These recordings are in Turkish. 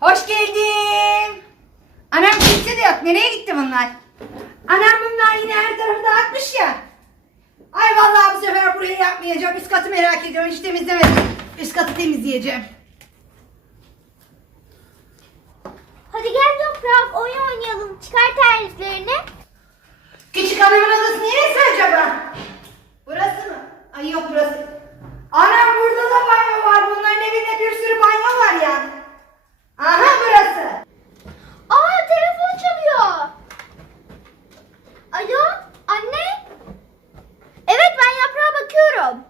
Hoş geldin. Anam kimse de yok. Nereye gitti bunlar? Anam bunlar yine her tarafı dağıtmış ya. Ay vallahi bu sefer burayı yapmayacağım. Üst katı merak ediyorum. Hiç temizlemedim. Üst katı temizleyeceğim. Hadi gel Toprak oyun oynayalım. Çıkar terliklerini. Küçük hanımın odası neresi acaba? Burası mı? Ay yok burası. Anam burada da banyo var. Bunların evinde bir sürü banyo var ya. Aha burası. Aa telefon çalıyor. Alo anne. Evet ben yaprağa bakıyorum.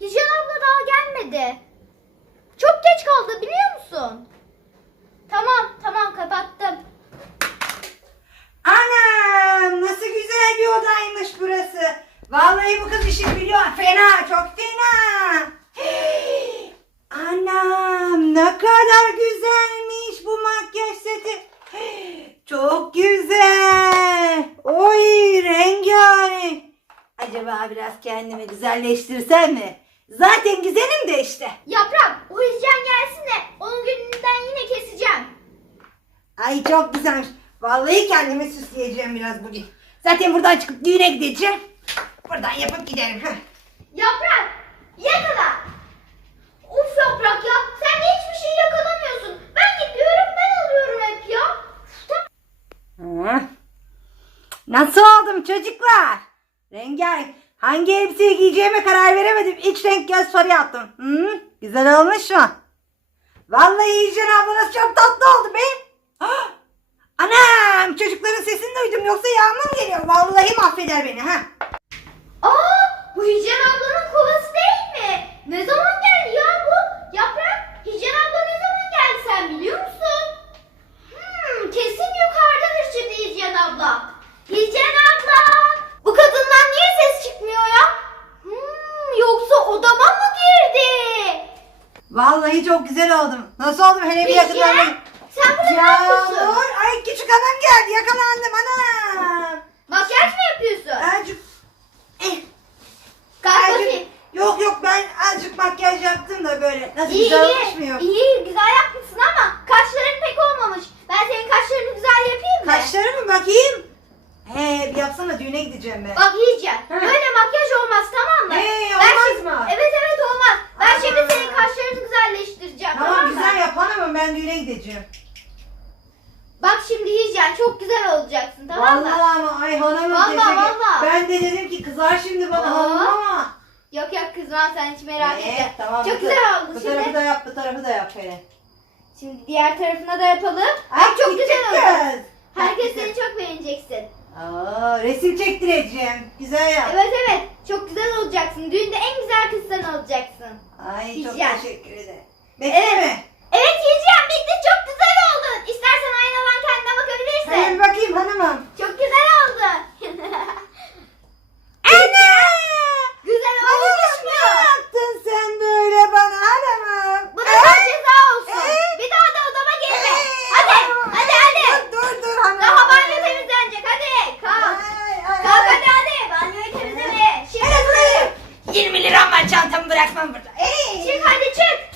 Hicran abla daha gelmedi. Çok geç kaldı biliyor musun? Tamam tamam kapattım. Anam nasıl güzel bir odaymış burası. Vallahi bu kız işi biliyor. Fena çok fena. Hey! Anam ne kadar güzelmiş bu makyaj seti. Çok güzel. Oy rengarenk. Acaba biraz kendimi güzelleştirsem mi? Zaten güzelim de işte. Yaprak o Hicran gelsin de onun gününden yine keseceğim. Ay çok güzelmiş. Vallahi kendimi süsleyeceğim biraz bugün. Zaten buradan çıkıp düğüne gideceğim. Buradan yapıp giderim. Heh. Yaprak yakala. Uf yaprak ya sen de hiçbir şey yakalamıyorsun. Ben gidiyorum ben alıyorum hep ya. Hı. Nasıl oldum çocuklar? Rengarenk. Hangi elbiseyi giyeceğime karar veremedim. İç renk göz farı yaptım. Hı? Güzel olmuş mu? Vallahi Hicran ablanız çok tatlı oldu be. Anam çocukların sesini duydum yoksa yağmur geliyor. Vallahi mahveder beni ha. Aa bu Hicran ablanın kovası değil mi? Ne zaman geldi ya bu? Yaprak Hicran abla ne zaman geldi sen biliyor musun? Hmm, kesin yukarıdadır şimdi Hicran abla. Hicran abla! Bu kadından niye ses çıkmıyor ya? Hmm, yoksa odama mı girdi? Vallahi çok güzel oldum. Nasıl oldum hele bir yakından. Hicran sen burada ne yapıyorsun? Yağmur. Ay küçük hanım geldi yakalandım anam. Makyaj mı yapıyorsun? Azıcık. Eh, Kalk azıcık. bakayım. Yok yok ben azıcık makyaj yaptım da böyle. Nasıl İyi güzel olmuş iyi. muyum? İyi güzel yapmışsın ama kaşların pek olmamış. Ben senin kaşlarını güzel yapayım mı? Kaşları mı bakayım? He bir yapsana düğüne gideceğim ben. Bak. Hı. Böyle makyaj olmaz tamam mı? Hey, Ben olmaz şimdi- mı? Evet evet olmaz. Ben Aa. şimdi senin kaşlarını güzelleştireceğim tamam, Tamam mı? güzel yap hanımım ben düğüne gideceğim. Bak şimdi yiyeceğim. Çok güzel olacaksın tamam mı? Vallahi ama ay hanımım Vallahi, vallahi. Ben de dedim ki kızar şimdi bana Aa. hanım ama. Yok yok kızmam sen hiç merak Evet, etme. tamam. Çok bu güzel oldu Bu şimdi. tarafı da yap bu tarafı da yap hele. Şimdi diğer tarafına da yapalım. Ay çok güzel küçük oldu. kız. Herkes Güzel. seni çok beğeneceksin. Aa, resim çektireceğim. Güzel yap. Evet evet. Çok güzel olacaksın. Düğünde en güzel kız sen olacaksın. Ay çok Yiyeceğim. teşekkür ederim. Bekle mi? Evet yiyeceğim. Bitti. Çok güzel oldun. İstersen aynadan kendine bakabilirsin. Hadi bir bakayım hanımım. Çok güzel oldu. Anne! güzel Hanımım olmuş ne yaptın sen böyle bana hanımım? Bu da sana ceza olsun. Ee? Bir daha da odama gelme. Ee, Hadi. Hadi hadi. Dur dur dur hanımım. Daha banyo temizlenecek. Hadi. Kalk. Ay, ay, Kalk ay. hadi hadi. Banyoyu temizle. Şimdi Hele burayı. 20 liram var çantamı bırakmam burada. Ey. çık hadi çık.